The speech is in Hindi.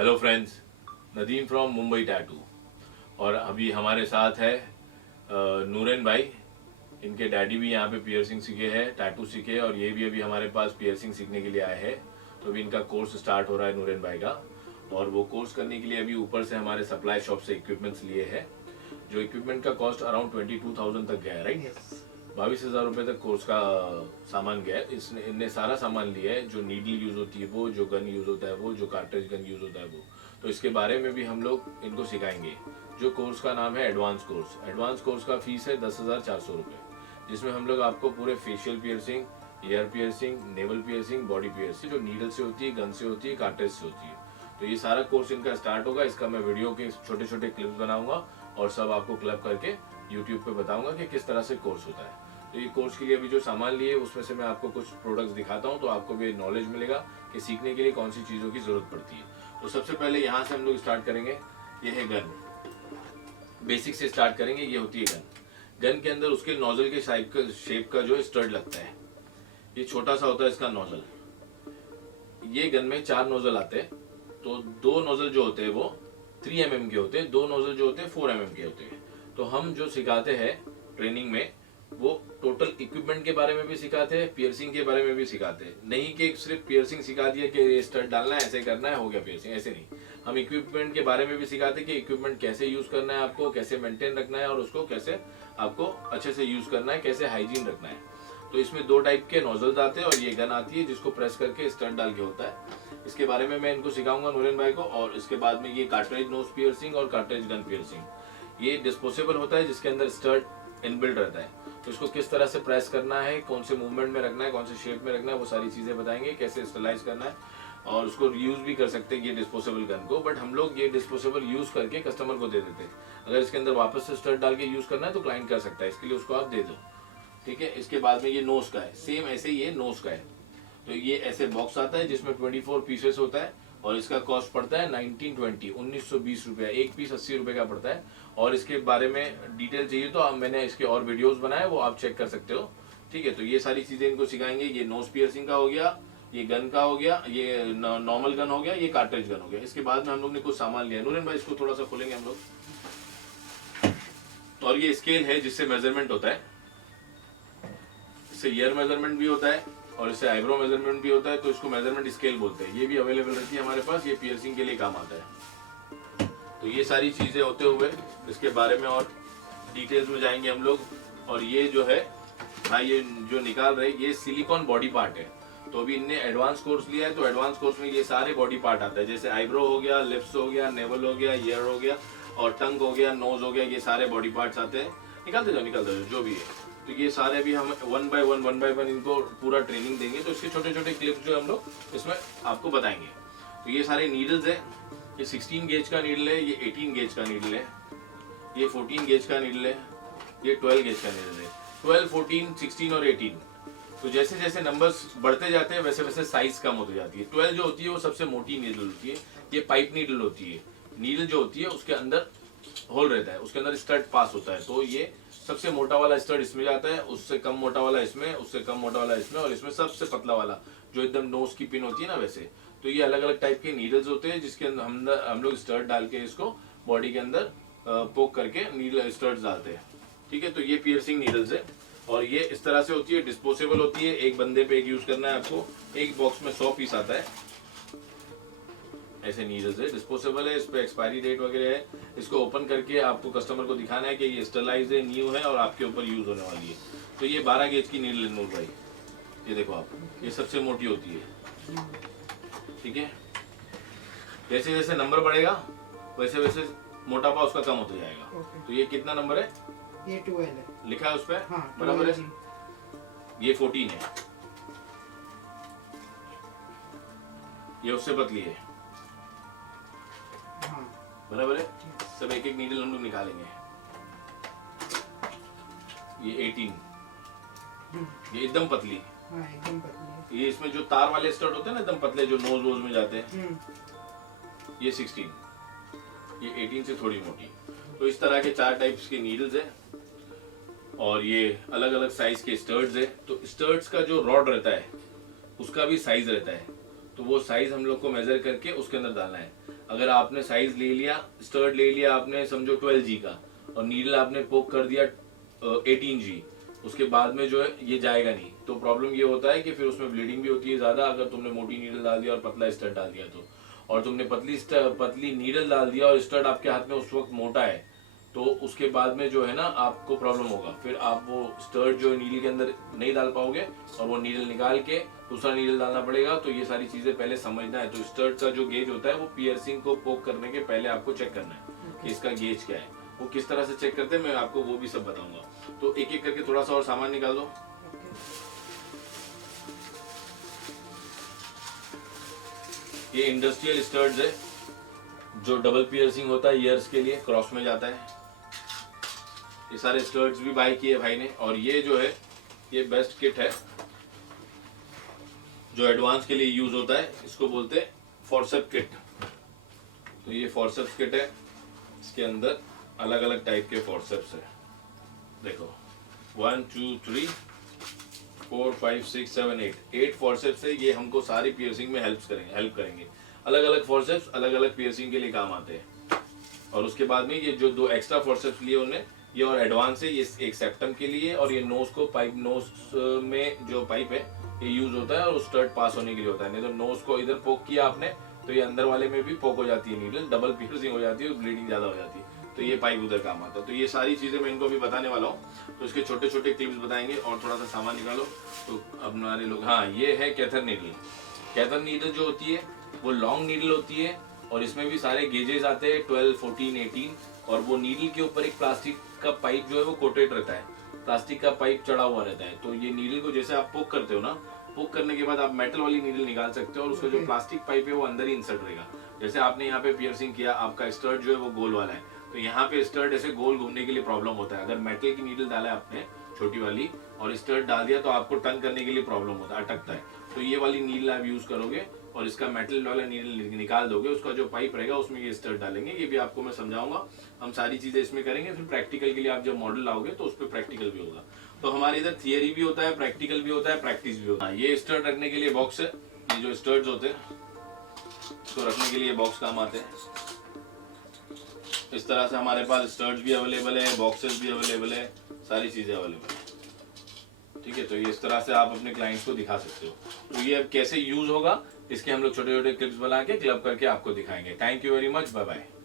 Hello friends, Nadeem from Mumbai tattoo. और अभी हमारे साथ है नूरन भाई। इनके डैडी भी यहाँ पे पियर्सिंग सीखे हैं, टैटू सीखे हैं, और ये भी अभी हमारे पास पियर्सिंग सीखने के लिए आए हैं। तो अभी इनका कोर्स स्टार्ट हो रहा है नूरन भाई का। और वो कोर्स करने के लिए अभी ऊपर से हमारे सप्लाई शॉप से इक्विपमेंट्स लिए हैं, जो इक्विपमेंट का कॉस्ट अराउंड 22,000 तक गया है, राइट? 22,000 रुपये तक कोर्स का सामान गया है। इसने इनने सारा सामान लिया है, जो नीडल यूज होती है वो, जो गन यूज होता है वो, जो कार्ट्रिज गन यूज होता है वो। तो इसके बारे में भी हम लोग इनको सिखाएंगे। जो कोर्स का नाम है एडवांस कोर्स। एडवांस कोर्स का फीस है 10,400 रुपये, जिसमें हम लोग आपको पूरे facial piercing, year piercing, naval piercing, body piercing, जो नीडल से होती है, गन से होती है, कार्ट्रिज से होती है। तो ये सारा कोर्स इनका स्टार्ट होगा। इसका मैं वीडियो के छोटे छोटे क्लिप्स बनाऊंगा और सब आपको क्लब करके यूट्यूब पे बताऊंगा कि किस तरह से कोर्स होता है। तो ये कोर्स के लिए अभी जो सामान लिए उसमें से मैं आपको कुछ प्रोडक्ट्स दिखाता हूँ, तो आपको भी नॉलेज मिलेगा कि सीखने के लिए कौन सी चीज़ों की ज़रूरत पड़ती है। तो सबसे पहले यहाँ से हम लोग स्टार्ट करेंगे। ये है गन। बेसिक से स्टार्ट करेंगे। ये होती है गन। गन के अंदर उसके नोजल के शेप का जो स्टड लगता है, ये छोटा सा होता है इसका नोजल। ये गन में 4 नोजल आते हैं। तो 2 नोजल जो होते हैं वो 3 mm के होते हैं, 2 नोजल जो होते हैं 4 mm के होते हैं। तो हम जो सिखाते हैं ट्रेनिंग में, वो टोटल इक्विपमेंट के बारे में भी सिखाते हैं, पियर्सिंग के बारे में भी सिखाते हैं। नहीं कि सिर्फ पियर्सिंग सिखा दिया कि स्टड डालना है, ऐसे करना है, हो गया पियर्सिंग, ऐसे नहीं। हम इक्विपमेंट के बारे में भी सिखाते हैं कि इक्विपमेंट कैसे यूज करना है, आपको कैसे मेंटेन रखना है, और उसको कैसे आपको अच्छे से यूज करना है, कैसे हाइजीन रखना है। तो इसमें 2 टाइप के नोजल्स आते हैं, और ये गन आती है जिसको प्रेस करके स्टड डाल के होता है। इसके बारे में मैं इनको सिखाऊंगा नूरन भाई को। और इसके बाद में ये कार्ट्रिज नोज पियर्सिंग और कार्ट्रिज गन पियर्सिंग। ये डिस्पोजेबल होता है, जिसके अंदर स्टड इनबिल्ट रहता है। तो इसको किस तरह से प्रेस करना है, कौन से मूवमेंट में रखना है, कौन से शेप में रखना है, वो सारी चीजें बताएंगे, कैसे स्टलाइज करना है। और उसको यूज भी कर सकते हैं ये डिस्पोजेबल गन को, बट हम लोग ये डिस्पोजेबल यूज करके कस्टमर को दे देते हैं। अगर इसके अंदर वापस से स्टड डाल के यूज करना है तो क्लाइंट कर सकता है, इसके लिए उसको आप दे दो, ठीक है। इसके बाद में ये नोज का है, सेम ऐसे ये नोज का है। तो ये ऐसे बॉक्स आता है जिसमें 24 पीसेस होता है, और इसका कॉस्ट पड़ता है 1920 रुपया। एक पीस 80 रुपए का पड़ता है। और इसके बारे में डिटेल चाहिए तो मैंने इसके और वीडियोस बनाए, वो आप चेक कर सकते हो, ठीक है। तो ये सारी चीजें इनको सिखाएंगे। ये नोज पियर्सिंग का हो गया, ये गन का हो गया, ये नॉर्मल गन हो गया, ये कार्ट्रिज गन हो गया। इसके बाद में हम लोग ने कुछ सामान लिया। नूरन भाई इसको थोड़ा सा खोलेंगे हम लोग। और ये स्केल है जिससे मेजरमेंट होता है। इससे ईयर मेजरमेंट भी होता है और इससे आईब्रो मेजरमेंट भी होता है, तो इसको मेजरमेंट स्केल बोलते हैं। ये भी अवेलेबल रहती है हमारे पास, ये पियर्सिंग के लिए काम आता है। तो ये सारी चीजें होते हुए इसके बारे में और डिटेल्स में जाएंगे हम लोग। और ये जो है भाई, ये जो निकाल रहे, ये सिलिकॉन बॉडी पार्ट है। तो अभी इनने एडवांस कोर्स लिया है, तो एडवांस कोर्स में ये सारे बॉडी पार्ट आता है, जैसे आईब्रो हो गया, लिप्स हो गया, नेवल हो गया, ईयर हो गया, और टंग हो गया, नोज हो गया। ये सारे बॉडी पार्ट्स आते हैं। निकालते जाओ जो भी है। तो ये सारे भी हम 1 by 1 इनको पूरा ट्रेनिंग देंगे। तो इसके छोटे छोटे क्लिप्स जो हम लोग इसमें आपको बताएंगे। तो ये सारे नीडल्स है। ये 16 गेज का नीडल है, ये 18 गेज का नीडल है, ये 14 गेज का नीडल है, ये 12 गेज का नीडल है। 12, 14, 16 और 18। तो जैसे जैसे नंबर्स बढ़ते जाते हैं वैसे वैसे साइज कम होती जाती है। 12 जो होती है वो सबसे मोटी नीडल होती है। ये पाइप नीडल होती है। नीडल जो होती है उसके अंदर होल रहता है, उसके अंदर स्टड पास होता है। तो ये सबसे मोटा वाला स्टड इसमें जाता है, उससे कम मोटा वाला इसमें, उससे कम मोटा वाला इसमें, और इसमें सबसे पतला वाला जो एकदम नोज की पिन होती है ना, वैसे। तो ये अलग अलग टाइप के नीडल्स होते हैं, जिसके अंदर हम लोग स्टड डाल के इसको बॉडी के अंदर पोक करके नीडल स्टड्स डालते हैं, ठीक है। तो ये पियर्सिंग नीडल्स है, और ये इस तरह से होती है, डिस्पोजेबल होती है। एक बंदे पे एक यूज करना है आपको। एक बॉक्स में 100 पीस आता है। ऐसे नीडल्स है, डिस्पोजेबल है, इस पे एक्सपायरी डेट वगैरह है। इसको ओपन करके आपको कस्टमर को दिखाना है कि ये स्टरलाइज है, न्यू है, और आपके ऊपर यूज होने वाली है। तो ये 12 गेज की नीडल है नूर भाई। ये देखो आप, ये सबसे मोटी होती है, ठीक है। जैसे जैसे नंबर बढ़ेगा वैसे वैसे मोटापा उसका कम होता जाएगा। तो ये कितना नंबर है? ये 12 है, लिखा है उस पर, हाँ, बराबर है। ये 14 है, ये उससे पतली है, हाँ, बराबर है। सब एक एक नीडल हम लोग निकालेंगे। ये 18, ये एकदम पतली, हाँ, एकदम पतली है। ये इसमें जो तार वाले स्टड होते हैं ना, एकदम पतले, जो नोज वोज में जाते हैं, ये 16, ये 18 से थोड़ी मोटी। तो इस तरह के 4 टाइप्स के नीडल्स है, और ये अलग अलग साइज के स्टड्स है। तो स्टड्स का जो रॉड रहता है उसका भी साइज रहता है, तो वो साइज हम लोग को मेजर करके उसके अंदर डालना है। अगर आपने साइज ले लिया, स्टड ले लिया आपने समझो 12G का, और नीडल आपने पोक कर दिया 18G, उसके बाद में जो है ये जाएगा नहीं। तो प्रॉब्लम ये होता है कि फिर उसमें ब्लीडिंग भी होती है ज्यादा, अगर तुमने मोटी नीडल डाल दिया और पतला स्टड डाल दिया तो। और तुमने पतली नीडल डाल दिया और स्टड आपके हाथ में उस वक्त मोटा है, तो उसके बाद में जो है ना आपको प्रॉब्लम होगा। फिर आप वो स्टड जो नीडल के अंदर नहीं डाल पाओगे और वो नीडल निकाल के दूसरा नीडल डालना पड़ेगा। तो ये सारी चीजें पहले समझना है। तो स्टड का जो गेज होता है वो पियर्सिंग को पोक करने के पहले आपको चेक करना है कि इसका गेज क्या है। वो किस तरह से चेक करते हैं मैं आपको वो भी सब बताऊंगा। तो एक एक करके थोड़ा सा और सामान निकाल दो। ये इंडस्ट्रियल स्टड्स है जो डबल पियर्सिंग होता है ईयर्स के लिए, क्रॉस में जाता है। ये सारे स्टड्स भी बाय किए भाई ने। और ये जो है ये बेस्ट किट है जो एडवांस के लिए यूज होता है, इसको बोलते हैं फॉर्सेप किट। तो ये फॉर्सेप्स किट है, इसके अंदर अलग अलग टाइप के फॉर्सेप्स है। देखो 1 2 3 4 5 6 7 8 फॉर्सेप्स है। ये हमको सारी पियर्सिंग में हेल्प करेंगे। अलग अलग फॉर्सेप्स अलग अलग पियर्सिंग के लिए काम आते हैं। और उसके बाद में ये जो 2 एक्स्ट्रा फॉर्सेप्स लिए उन्हें, ये और एडवांस है। ये एक सेप्टम के लिए और ये नोज को पाइप, नोज में जो पाइप है ये यूज होता है और स्टड पास होने के लिए होता है। नहीं तो नोज को इधर पोक किया आपने तो ये अंदर वाले में भी पोक हो जाती है नीडल, डबल पियर्सिंग हो जाती है, ब्लीडिंग ज्यादा हो जाती है। तो ये पाइप उधर काम आता है। तो ये सारी चीजें मैं इनको अभी बताने वाला हूँ। तो इसके छोटे छोटे क्लिप्स बताएंगे और थोड़ा सा सामान निकालो। तो अब हमारे लोग, हाँ ये है कैथर नीडल। कैथर नीडल जो होती है वो लॉन्ग नीडल होती है और इसमें भी सारे गेजेस आते हैं 12 14 18। और वो नीडल के ऊपर एक प्लास्टिक का पाइप जो है वो कोटेड रहता है, प्लास्टिक का पाइप चढ़ा हुआ रहता है। तो ये नीडल को जैसे आप पोक करते हो ना, पोक करने के बाद आप मेटल वाली नीडल निकाल सकते हो और उसका जो प्लास्टिक पाइप है वो अंदर ही इंसर्ट रहेगा। जैसे आपने यहाँ पे पियर्सिंग किया, आपका स्टड जो है वो गोल वाला है, तो यहाँ पे स्टड ऐसे गोल घूमने के लिए प्रॉब्लम होता है। अगर मेटल की नीडल डाला है आपने छोटी वाली और स्टड डाल दिया तो आपको टर्न करने के लिए प्रॉब्लम होता है, अटकता है। तो ये वाली नीडल आप यूज करोगे और इसका मेटल वाला नीडल निकाल दोगे, उसका जो पाइप रहेगा उसमें ये स्टड डालेंगे। ये भी आपको मैं समझाऊंगा, हम सारी चीजें इसमें करेंगे। फिर प्रैक्टिकल के लिए आप जब मॉडल लाओगे तो उस पर प्रैक्टिकल भी होगा। तो हमारे इधर थियरी भी होता है, प्रैक्टिकल भी होता है, प्रैक्टिस भी होता है। ये स्टड रखने के लिए बॉक्स है। ये जो स्टड्स होते हैं इसको रखने के लिए बॉक्स काम आते हैं। इस तरह से हमारे पास स्टड्स भी अवेलेबल है, बॉक्सेस भी अवेलेबल है, सारी चीजें अवेलेबल है। ठीक है, तो ये इस तरह से आप अपने क्लाइंट्स को दिखा सकते हो। तो ये अब कैसे यूज होगा इसके हम लोग छोटे छोटे क्लिप्स बना के क्लब करके आपको दिखाएंगे। Thank you very much, bye bye.